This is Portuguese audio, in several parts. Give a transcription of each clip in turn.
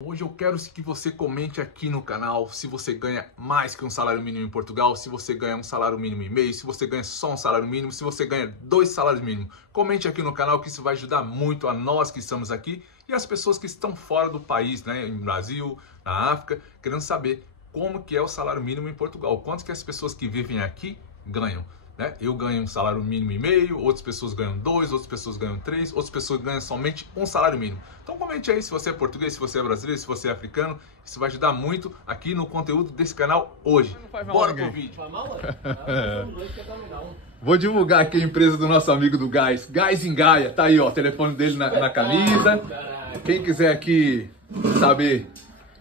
Hoje eu quero que você comente aqui no canal se você ganha mais que um salário mínimo em Portugal, se você ganha um salário mínimo e meio, se você ganha só um salário mínimo, se você ganha 2 salários mínimos. Comente aqui no canal que isso vai ajudar muito a nós que estamos aqui e as pessoas que estão fora do país, né, no Brasil, na África, querendo saber como que é o salário mínimo em Portugal, quanto que as pessoas que vivem aqui ganham. Né? Eu ganho um salário mínimo e meio, outras pessoas ganham 2, outras pessoas ganham 3, outras pessoas ganham somente um salário mínimo. Então comente aí se você é português, se você é brasileiro, se você é africano. Isso vai ajudar muito aqui no conteúdo desse canal hoje. Bora pro vídeo. Vou divulgar aqui a empresa do nosso amigo do Gás. Gás em Gaia. Tá aí, ó, o telefone dele na camisa. Quem quiser aqui saber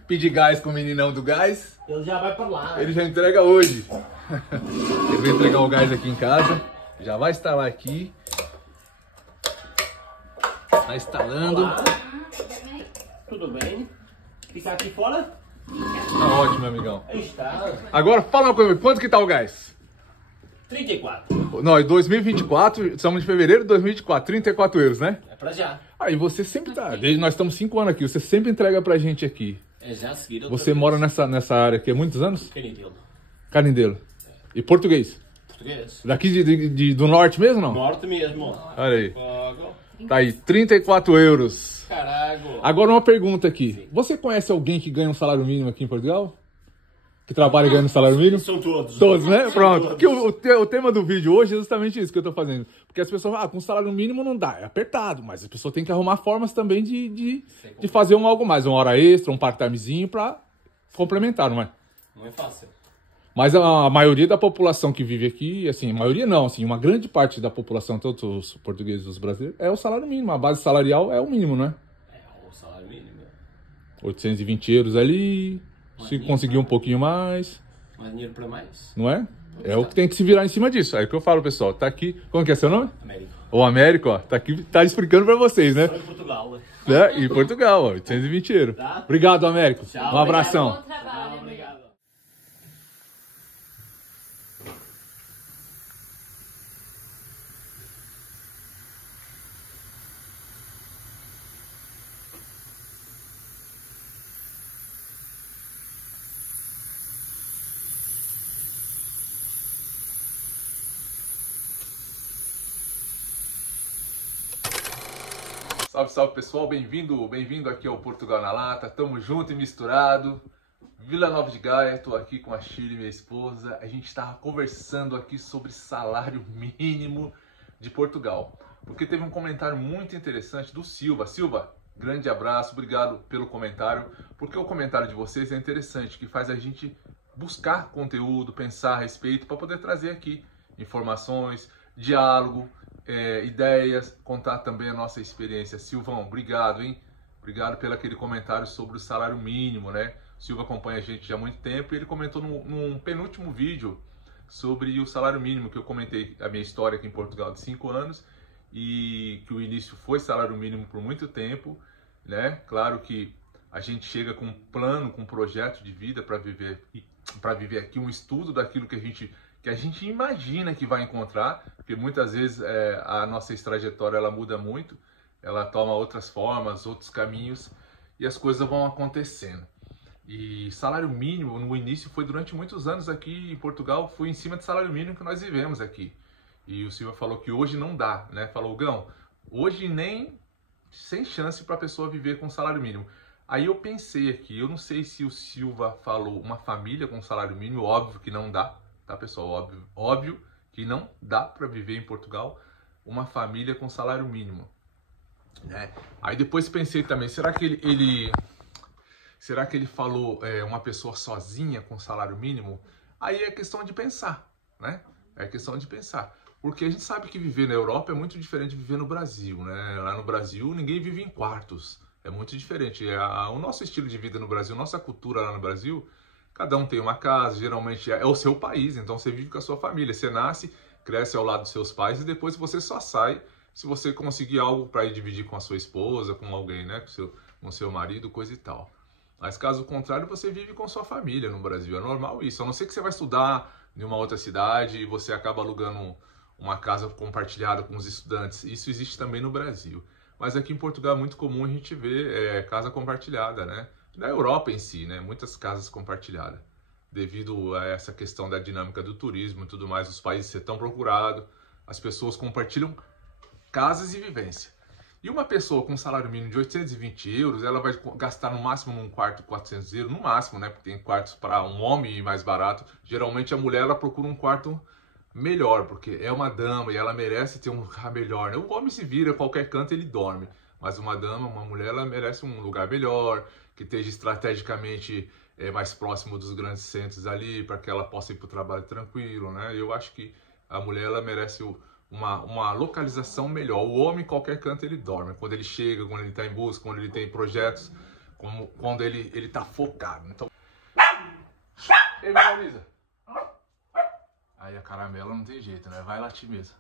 pedir gás com o meninão do Gás, ele já vai para lá. Ele já entrega hoje. Ele vai entregar o gás aqui em casa. Já vai instalar aqui. Tá instalando. Olá. Tudo bem? Ficar aqui fora? Tá ótimo, meu amigão. Aí está. Agora fala uma coisa, quanto que tá o gás? 34. Nós, 2024, estamos em fevereiro de 2024, 34 euros, né? É para já. Aí você sempre tá, desde nós estamos 5 anos aqui, você sempre entrega pra gente aqui. É já a seguir. Você mora nessa área aqui há muitos anos? Canindelo. Canindelo. E português? Português. Daqui do norte mesmo, não? Norte mesmo. Olha aí. Tá aí, 34 euros. Carago. Agora uma pergunta aqui. Sim. Você conhece alguém que ganha um salário mínimo aqui em Portugal? Que trabalha ganhando salário mínimo? São todos. Todos, né? Pronto. Todos. Porque o tema do vídeo hoje é justamente isso que eu tô fazendo. Porque as pessoas falam, com salário mínimo não dá, é apertado. Mas a pessoa tem que arrumar formas também de fazer algo mais. Uma hora extra, um part-timezinho pra complementar, não é? Não é fácil. Mas a maioria da população que vive aqui, assim, a maioria não, assim, uma grande parte da população, tanto os portugueses e os brasileiros, é o salário mínimo. A base salarial é o mínimo, né? É o salário mínimo. 820 euros ali, se conseguir um pouquinho mais, Mais dinheiro para mais. não é? É o que tem que se virar em cima disso. Aí o que eu falo, pessoal, tá aqui, como que é seu nome? América. O Américo, ó, tá aqui, tá explicando pra vocês, né? Só em Portugal. Né? E Portugal, ó, 820 euros. Tá. Obrigado, Américo. Tchau, Um abração. Bom trabalho. Tchau, obrigado. Salve, salve, pessoal, bem-vindo aqui ao Portugal na Lata, tamo junto e misturado, Vila Nova de Gaia, tô aqui com a Shirley, minha esposa, a gente tava conversando aqui sobre salário mínimo de Portugal, porque teve um comentário muito interessante do Silva. Silva, grande abraço, obrigado pelo comentário, porque o comentário de vocês é interessante, que faz a gente buscar conteúdo, pensar a respeito, para poder trazer aqui informações, diálogo, ideias, contar também a nossa experiência. Silvão, obrigado, hein? Obrigado pelo aquele comentário sobre o salário mínimo, né? O Silva acompanha a gente já há muito tempo e ele comentou num penúltimo vídeo sobre o salário mínimo, que eu comentei a minha história aqui em Portugal de 5 anos e que o início foi salário mínimo por muito tempo, né? Claro que a gente chega com um plano, com um projeto de vida para viver aqui, um estudo daquilo que a gente imagina que vai encontrar, porque muitas vezes a nossa trajetória ela muda muito, ela toma outras formas, outros caminhos e as coisas vão acontecendo. E salário mínimo no início foi durante muitos anos aqui em Portugal, foi em cima de salário mínimo que nós vivemos aqui. E o Silva falou que hoje não dá, né? Falou, Gão, hoje nem sem chance para a pessoa viver com salário mínimo. Aí eu pensei aqui, eu não sei se o Silva falou uma família com salário mínimo, óbvio que não dá. Tá, pessoal? Óbvio que não dá para viver em Portugal uma família com salário mínimo, né? Aí depois pensei também, será que ele falou uma pessoa sozinha com salário mínimo? Aí é questão de pensar, né? É questão de pensar. Porque a gente sabe que viver na Europa é muito diferente de viver no Brasil, né? Lá no Brasil ninguém vive em quartos, é muito diferente. O nosso estilo de vida no Brasil, nossa cultura lá no Brasil, cada um tem uma casa, geralmente é o seu país, então você vive com a sua família. Você nasce, cresce ao lado dos seus pais e depois você só sai se você conseguir algo para ir dividir com a sua esposa, com alguém, né? Com seu marido, coisa e tal. Mas caso contrário, você vive com sua família no Brasil. É normal isso. A não ser que você vai estudar em uma outra cidade e você acaba alugando uma casa compartilhada com os estudantes. Isso existe também no Brasil. Mas aqui em Portugal é muito comum a gente ver casa compartilhada, né? da Europa em si, né? Muitas casas compartilhadas, devido a essa questão da dinâmica do turismo e tudo mais, os países ser tão procurados, as pessoas compartilham casas e vivência. E uma pessoa com um salário mínimo de 820 euros, ela vai gastar no máximo num quarto 400 euros, no máximo, né? Porque tem quartos para um homem mais barato. Geralmente a mulher, ela procura um quarto melhor, porque é uma dama e ela merece ter um lugar melhor, né? O homem se vira, qualquer canto ele dorme. Mas uma dama, uma mulher, ela merece um lugar melhor, que esteja estrategicamente mais próximo dos grandes centros ali, para que ela possa ir para o trabalho tranquilo, né? Eu acho que a mulher, ela merece uma localização melhor. O homem, em qualquer canto, ele dorme. Quando ele chega, quando ele está em busca, quando ele tem projetos, quando ele está focado. Então... Ei, Marisa! Aí a caramela não tem jeito, né? Vai latir mesmo.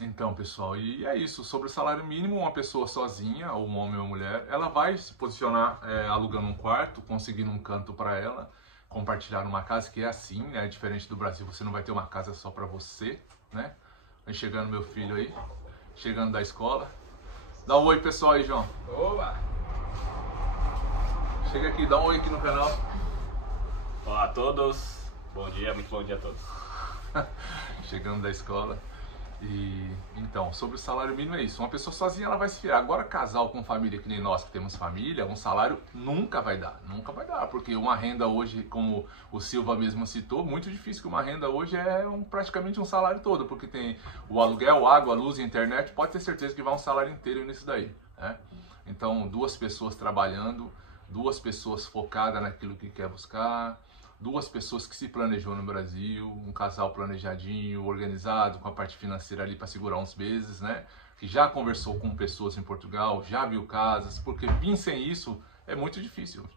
Então, pessoal, e é isso. Sobre o salário mínimo, uma pessoa sozinha, ou um homem ou uma mulher, ela vai se posicionar alugando um quarto, conseguindo um canto para ela, compartilhar numa casa, que é assim, né? Diferente do Brasil, você não vai ter uma casa só para você, né? Vem chegando meu filho aí, chegando da escola. Dá um oi, pessoal, aí, João. Oba! Chega aqui, dá um oi aqui no canal. Olá a todos, bom dia, muito bom dia a todos. Chegando da escola. E então, sobre o salário mínimo é isso. Uma pessoa sozinha, ela vai se virar. Agora, casal com família, que nem nós que temos família, um salário nunca vai dar. Nunca vai dar, porque uma renda hoje, como o Silva mesmo citou, muito difícil, que uma renda hoje é praticamente um salário todo, porque tem o aluguel, água, luz e internet, pode ter certeza que vai um salário inteiro nisso daí, né? Então, 2 pessoas trabalhando, 2 pessoas focadas naquilo que quer buscar, 2 pessoas que se planejou no Brasil, um casal planejadinho, organizado, com a parte financeira ali para segurar uns meses, né? Que já conversou com pessoas em Portugal, já viu casas, porque vir sem isso é muito difícil.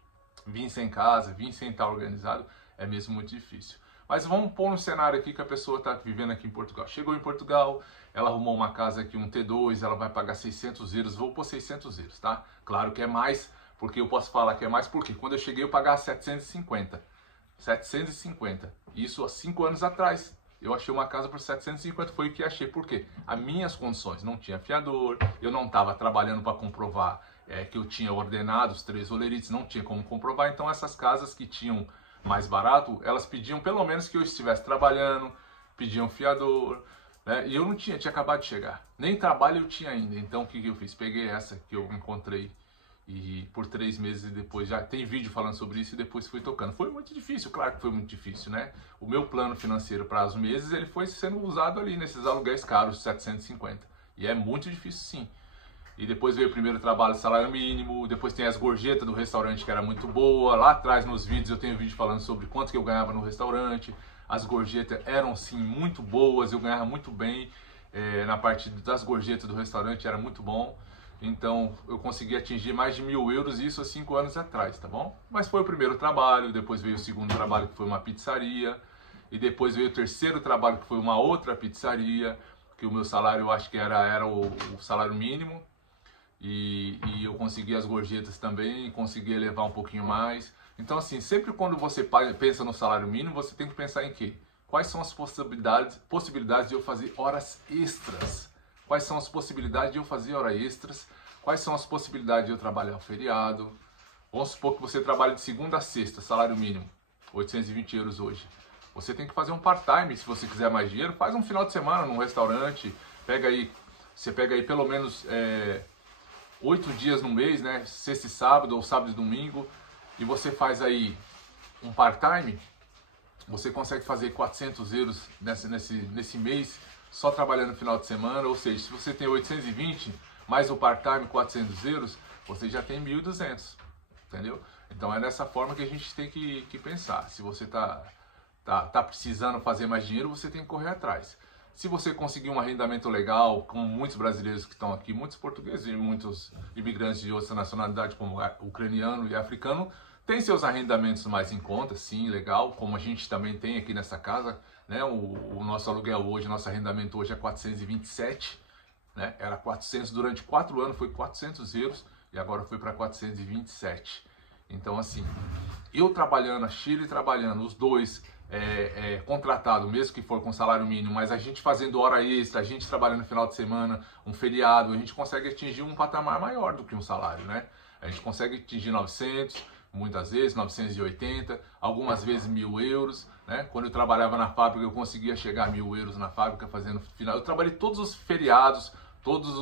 Vir sem casa, vir sem estar organizado é mesmo muito difícil. Mas vamos pôr no cenário aqui que a pessoa está vivendo aqui em Portugal. Chegou em Portugal, ela arrumou uma casa aqui, um T2, ela vai pagar 600 euros, vou pôr 600 euros, tá? Claro que é mais, porque eu posso falar que é mais, porque quando eu cheguei eu pagava 750. 750. Isso há 5 anos atrás. Eu achei uma casa por 750, foi o que achei. Por quê? As minhas condições, não tinha fiador, eu não estava trabalhando para comprovar que eu tinha ordenado os 3 olerites, não tinha como comprovar. Então essas casas que tinham mais barato, elas pediam pelo menos que eu estivesse trabalhando, pediam fiador, né? E eu não tinha acabado de chegar. Nem trabalho eu tinha ainda. Então o que eu fiz? Peguei essa que eu encontrei e por 3 meses depois, já tem vídeo falando sobre isso, e depois fui tocando. Foi muito difícil, claro que foi muito difícil, né? O meu plano financeiro para os meses, ele foi sendo usado ali nesses aluguéis caros, 750. E é muito difícil, sim. E depois veio o primeiro trabalho de salário mínimo, depois tem as gorjetas do restaurante, que era muito boa. Lá atrás nos vídeos eu tenho vídeo falando sobre quanto que eu ganhava no restaurante. As gorjetas eram sim muito boas, eu ganhava muito bem. Na parte das gorjetas do restaurante era muito bom. Então eu consegui atingir mais de 1.000 euros, isso há 5 anos atrás, tá bom? Mas foi o primeiro trabalho, depois veio o segundo trabalho, que foi uma pizzaria, e depois veio o terceiro trabalho, que foi uma outra pizzaria, que o meu salário, eu acho que era o salário mínimo, e eu consegui as gorjetas também, consegui elevar um pouquinho mais. Então assim, sempre quando você pensa no salário mínimo, você tem que pensar em quê? Quais são as possibilidades de eu fazer horas extras? Quais são as possibilidades de eu fazer horas extras? Quais são as possibilidades de eu trabalhar o feriado? Vamos supor que você trabalha de segunda a sexta, salário mínimo, 820 euros hoje. Você tem que fazer um part-time, se você quiser mais dinheiro, faz um final de semana num restaurante, você pega aí pelo menos 8 dias no mês, né? Sexta e sábado, ou sábado e domingo, e você faz aí um part-time, você consegue fazer 400 euros nesse mês, só trabalhando no final de semana. Ou seja, se você tem 820, mais o part-time 400 euros, você já tem 1.200, entendeu? Então é dessa forma que a gente tem que pensar. Se você tá precisando fazer mais dinheiro, você tem que correr atrás. Se você conseguir um arrendamento legal, como muitos brasileiros que estão aqui, muitos portugueses e muitos imigrantes de outra nacionalidade, como ucraniano e africano, tem seus arrendamentos mais em conta, sim, legal, como a gente também tem aqui nessa casa, né? O nosso aluguel hoje, nosso arrendamento hoje é 427, né? Era 400, durante 4 anos foi 400 euros e agora foi para 427. Então assim, eu trabalhando, a Shirley trabalhando, os dois contratado, mesmo que for com salário mínimo, mas a gente fazendo hora extra, a gente trabalhando no final de semana, um feriado, a gente consegue atingir um patamar maior do que um salário, né? A gente consegue atingir 900, muitas vezes, 980, algumas vezes 1.000 euros, né? Quando eu trabalhava na fábrica, eu conseguia chegar a 1.000 euros na fábrica fazendo final. Eu trabalhei todos os feriados, todos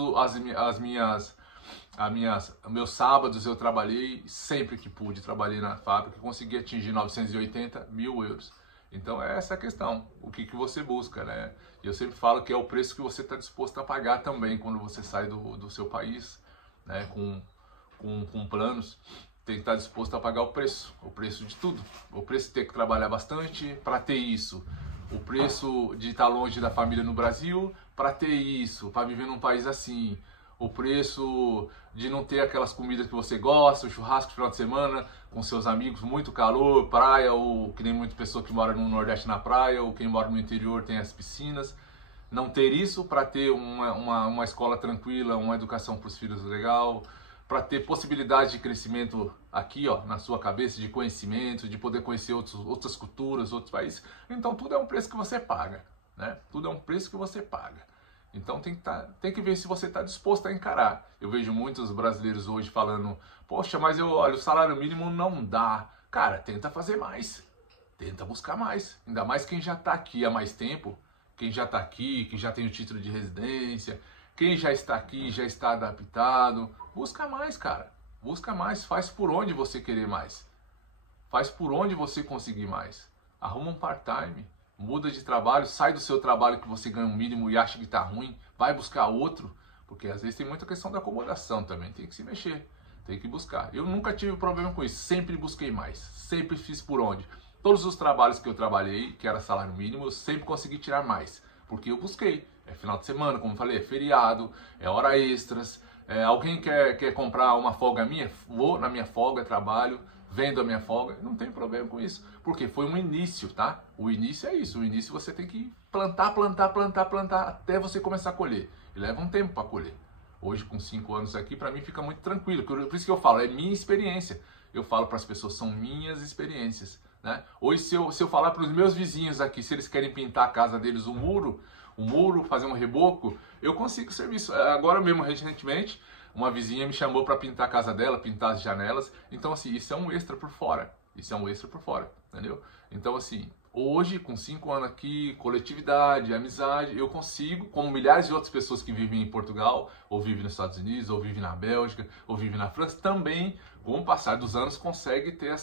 meus sábados eu trabalhei, sempre que pude, trabalhei na fábrica, consegui atingir 980, 1.000 euros. Então é essa a questão, o que você busca, né? E eu sempre falo que é o preço que você está disposto a pagar também quando você sai do seu país, né? Com planos, tem que estar disposto a pagar o preço de tudo. O preço de ter que trabalhar bastante para ter isso. O preço de estar longe da família no Brasil para ter isso, para viver num país assim. O preço de não ter aquelas comidas que você gosta, o churrasco de final de semana com seus amigos, muito calor, praia, ou que nem muita pessoa que mora no Nordeste na praia, ou quem mora no interior tem as piscinas. Não ter isso para ter uma escola tranquila, uma educação para os filhos legal, para ter possibilidade de crescimento aqui, ó, na sua cabeça, de conhecimento, de poder conhecer outras culturas, outros países. Então tudo é um preço que você paga, né? Tudo é um preço que você paga. Então tem que ver se você está disposto a encarar. Eu vejo muitos brasileiros hoje falando, poxa, mas olha, o salário mínimo não dá. Cara, tenta fazer mais, tenta buscar mais. Ainda mais quem já está aqui há mais tempo, quem já está aqui, que já tem o título de residência, quem já está aqui, já está adaptado. Busca mais, cara. Busca mais, faz por onde você querer mais. Faz por onde você conseguir mais. Arruma um part-time. Muda de trabalho, sai do seu trabalho que você ganha um mínimo e acha que está ruim, vai buscar outro, porque às vezes tem muita questão da acomodação também, tem que se mexer, tem que buscar. Eu nunca tive problema com isso, sempre busquei mais, sempre fiz por onde. Todos os trabalhos que eu trabalhei, que era salário mínimo, eu sempre consegui tirar mais, porque eu busquei. É final de semana, como eu falei, é feriado, é hora extras, alguém quer comprar uma folga minha, vou na minha folga, trabalho, vendo a minha folga, não tem problema com isso, porque foi um início, tá? O início é isso, o início você tem que plantar até você começar a colher, e leva um tempo para colher. Hoje com 5 anos aqui, para mim fica muito tranquilo, por isso que eu falo, é minha experiência, eu falo para as pessoas, são minhas experiências, né? Hoje se eu falar para os meus vizinhos aqui, se eles querem pintar a casa deles um muro, fazer um reboco, eu consigo serviço. Agora mesmo, recentemente, uma vizinha me chamou para pintar a casa dela, pintar as janelas. Então, assim, isso é um extra por fora. Isso é um extra por fora, entendeu? Então, assim, hoje, com 5 anos aqui, coletividade, amizade, eu consigo, como milhares de outras pessoas que vivem em Portugal, ou vivem nos Estados Unidos, ou vivem na Bélgica, ou vivem na França, também, com o passar dos anos, consegue ter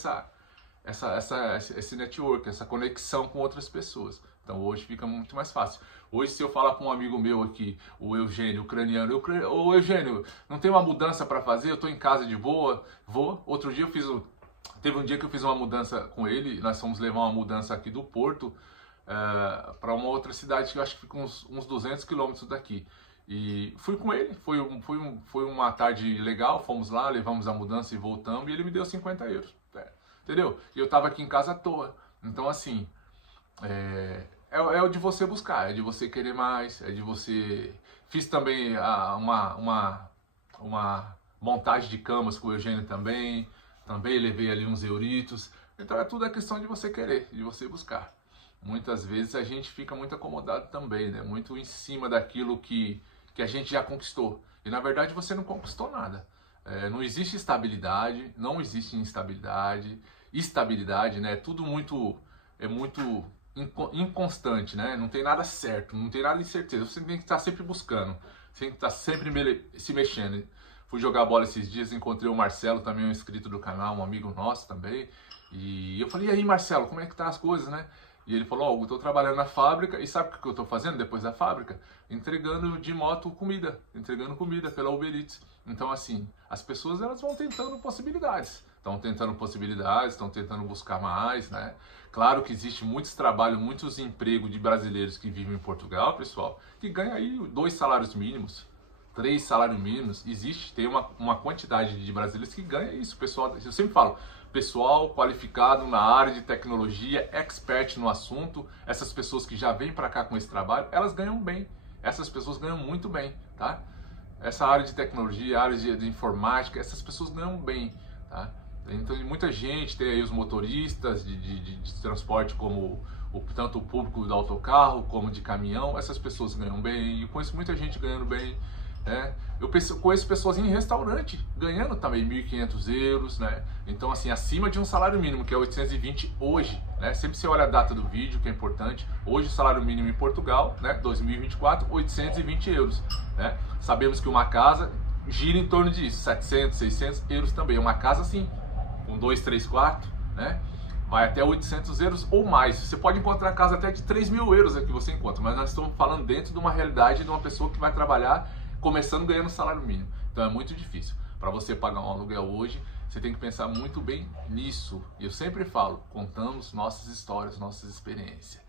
esse network, essa conexão com outras pessoas. Então, hoje fica muito mais fácil. Hoje, se eu falar com um amigo meu aqui, o Eugênio, ucraniano, ô Eugênio, não tem uma mudança para fazer? Eu estou em casa de boa, vou. Outro dia teve um dia que eu fiz uma mudança com ele, nós fomos levar uma mudança aqui do Porto para uma outra cidade que eu acho que fica uns 200 quilômetros daqui. E fui com ele, foi uma tarde legal, fomos lá, levamos a mudança e voltamos, e ele me deu 50 euros, entendeu? E eu estava aqui em casa à toa. Então, assim, é o de você buscar, é de você querer mais, é de você... Fiz também uma montagem de camas com o Eugênio também levei ali uns euritos. Então é tudo a questão de você querer, de você buscar. Muitas vezes a gente fica muito acomodado também, né? Muito em cima daquilo que a gente já conquistou. E na verdade você não conquistou nada. Não existe estabilidade, não existe instabilidade, estabilidade, né? Tudo muito inconstante, né? Não tem nada certo, não tem nada de certeza. Você tem que estar sempre buscando, você tem que estar sempre se mexendo. Fui jogar bola esses dias, encontrei o Marcelo, também um inscrito do canal, um amigo nosso também. E eu falei, e aí Marcelo, como é que tá as coisas, né? E ele falou, eu tô trabalhando na fábrica, e sabe o que eu tô fazendo depois da fábrica? Entregando de moto comida, entregando comida pela Uber Eats. Então assim, as pessoas elas vão tentando possibilidades. Estão tentando buscar mais, né? Claro que existe muitos trabalhos, muitos empregos de brasileiros que vivem em Portugal, pessoal, que ganham aí 2 salários mínimos, 3 salários mínimos. Tem uma quantidade de brasileiros que ganha isso, pessoal. Eu sempre falo, pessoal qualificado na área de tecnologia, expert no assunto, essas pessoas que já vêm para cá com esse trabalho, elas ganham bem. Essas pessoas ganham muito bem, tá? Essa área de tecnologia, área de informática, essas pessoas ganham bem, tá? Então, muita gente, tem aí os motoristas de transporte, como tanto o público do autocarro, como de caminhão, essas pessoas ganham bem, e eu conheço muita gente ganhando bem. Eu conheço pessoas em restaurante ganhando também 1.500 euros, né? Então, assim, acima de um salário mínimo, que é 820 hoje, né? Sempre você olha a data do vídeo, que é importante. Hoje o salário mínimo em Portugal, né? 2024, 820 euros, né? Sabemos que uma casa gira em torno disso, 700, 600 euros também. Uma casa, assim, com 2, 3 quartos, né? Vai até 800 euros ou mais. Você pode encontrar casa até de 3.000 euros aqui você encontra, mas nós estamos falando dentro de uma realidade de uma pessoa que vai trabalhar começando ganhando salário mínimo. Então é muito difícil. Para você pagar um aluguel hoje, você tem que pensar muito bem nisso. E eu sempre falo, contamos nossas histórias, nossas experiências.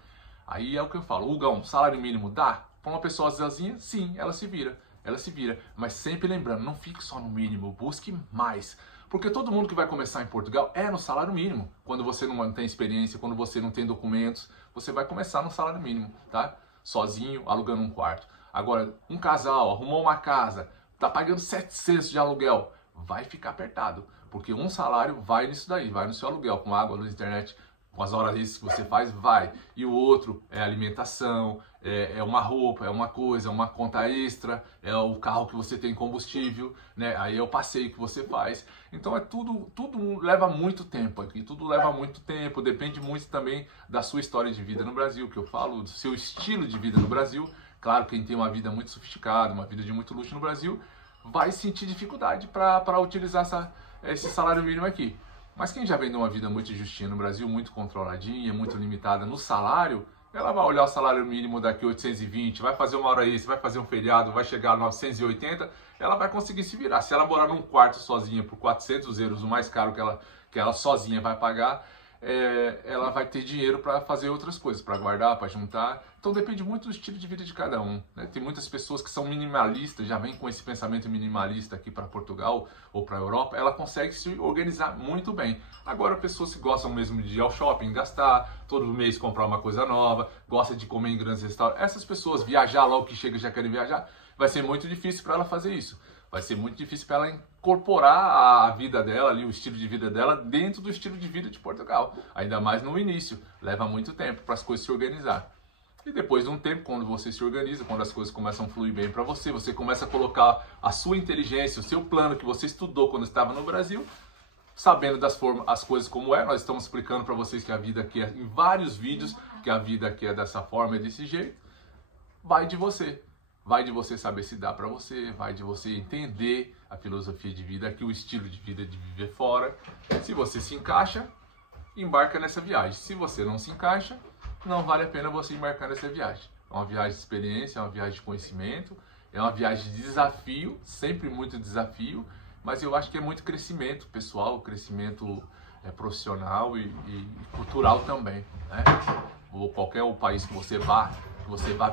Aí é o que eu falo, Hugão, salário mínimo dá? Para uma pessoa sozinha, sim, ela se vira. Ela se vira. Mas sempre lembrando, não fique só no mínimo, busque mais. Porque todo mundo que vai começar em Portugal é no salário mínimo. Quando você não tem experiência, quando você não tem documentos, você vai começar no salário mínimo, tá? Sozinho, alugando um quarto. Agora, um casal arrumou uma casa, tá pagando 700 de aluguel, vai ficar apertado, porque um salário vai nisso daí, vai no seu aluguel, com água, luz, internet, com as horas extras que você faz, vai. E o outro é alimentação, é uma roupa, é uma coisa, é uma conta extra, é o carro que você tem combustível, né? Aí é o passeio que você faz. Então tudo leva muito tempo aqui, tudo leva muito tempo, depende muito também da sua história de vida no Brasil, que eu falo, do seu estilo de vida no Brasil. Claro, quem tem uma vida muito sofisticada, uma vida de muito luxo no Brasil, vai sentir dificuldade para utilizar esse salário mínimo aqui. Mas quem já vem de uma vida muito justinha no Brasil, muito controladinha, muito limitada no salário, ela vai olhar o salário mínimo daqui 820, vai fazer uma hora extra, vai fazer um feriado, vai chegar a 980, ela vai conseguir se virar. Se ela morar num quarto sozinha por 400 euros, o mais caro que ela sozinha vai pagar, ela vai ter dinheiro para fazer outras coisas, para guardar, para juntar. Então depende muito do estilo de vida de cada um, né? Tem muitas pessoas que são minimalistas, já vêm com esse pensamento minimalista aqui para Portugal ou para a Europa, ela consegue se organizar muito bem. Agora pessoas que gostam mesmo de ir ao shopping, gastar, todo mês comprar uma coisa nova, gosta de comer em grandes restaurantes, essas pessoas viajar logo que chega já querem viajar, vai ser muito difícil para ela fazer isso. Vai ser muito difícil para ela incorporar a vida dela, ali, o estilo de vida dela, dentro do estilo de vida de Portugal. Ainda mais no início. Leva muito tempo para as coisas se organizar. E depois de um tempo, quando você se organiza, quando as coisas começam a fluir bem para você, você começa a colocar a sua inteligência, o seu plano que você estudou quando estava no Brasil, sabendo as coisas como é. Nós estamos explicando para vocês que a vida aqui é, em vários vídeos, que a vida aqui é dessa forma, é desse jeito. Vai de você. Vai de você saber se dá para você, vai de você entender a filosofia de vida aqui, o estilo de vida de viver fora. Se você se encaixa, embarca nessa viagem. Se você não se encaixa, não vale a pena você embarcar nessa viagem. É uma viagem de experiência, é uma viagem de conhecimento, é uma viagem de desafio, sempre muito desafio, mas eu acho que é muito crescimento pessoal, crescimento profissional e cultural também, né? Ou qualquer país que você vá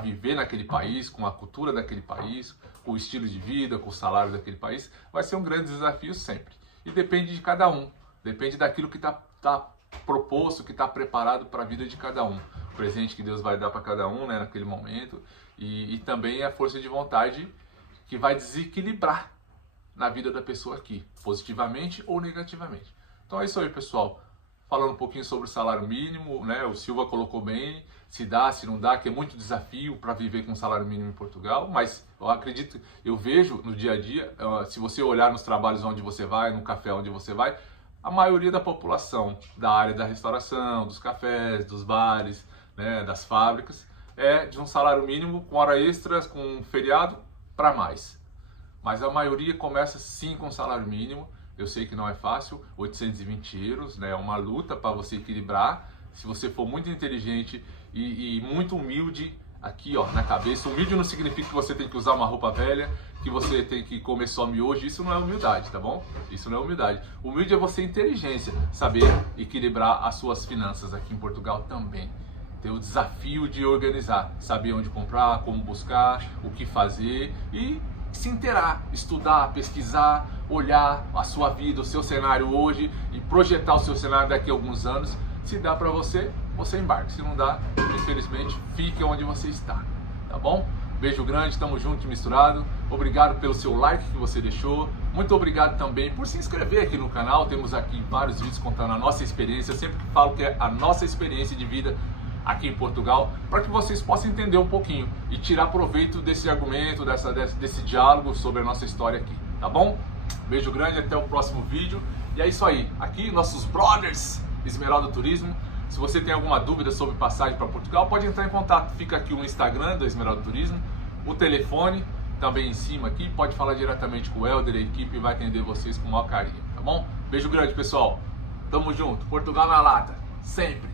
viver naquele país, com a cultura daquele país, com o estilo de vida, com o salário daquele país, vai ser um grande desafio sempre. E depende de cada um, depende daquilo que está proposto, que está preparado para a vida de cada um. O presente que Deus vai dar para cada um, né, naquele momento, e também a força de vontade que vai desequilibrar na vida da pessoa aqui, positivamente ou negativamente. Então é isso aí, pessoal. Falando um pouquinho sobre o salário mínimo, né? O Silva colocou bem, se dá, se não dá, que é muito desafio para viver com salário mínimo em Portugal, mas eu acredito, eu vejo no dia a dia, se você olhar nos trabalhos onde você vai, no café onde você vai, a maioria da população da área da restauração, dos cafés, dos bares, né, das fábricas, é de um salário mínimo com hora extras, com feriado, para mais. Mas a maioria começa sim com salário mínimo. Eu sei que não é fácil, 820 euros, né? É uma luta para você equilibrar. Se você for muito inteligente e muito humilde aqui, ó, na cabeça. Humilde não significa que você tem que usar uma roupa velha, que você tem que comer só miojo. Isso não é humildade, tá bom? Isso não é humildade. Humilde é você inteligência, saber equilibrar as suas finanças aqui em Portugal também. Ter o desafio de organizar, saber onde comprar, como buscar, o que fazer e se inteirar, estudar, pesquisar, olhar a sua vida, o seu cenário hoje e projetar o seu cenário daqui a alguns anos. Se dá para você, você embarca. Se não dá, infelizmente, fique onde você está, tá bom? Beijo grande, tamo junto e misturado. Obrigado pelo seu like que você deixou. Muito obrigado também por se inscrever aqui no canal. Temos aqui vários vídeos contando a nossa experiência. Eu sempre falo que é a nossa experiência de vida aqui em Portugal, para que vocês possam entender um pouquinho e tirar proveito desse argumento, desse diálogo sobre a nossa história aqui, tá bom? Beijo grande, até o próximo vídeo. E é isso aí, aqui nossos brothers Esmeralda Turismo. Se você tem alguma dúvida sobre passagem para Portugal, pode entrar em contato. Fica aqui o Instagram da Esmeralda Turismo, o telefone também em cima aqui. Pode falar diretamente com o Helder, a equipe vai atender vocês com o maior carinho, tá bom? Beijo grande, pessoal. Tamo junto. Portugal na lata, sempre.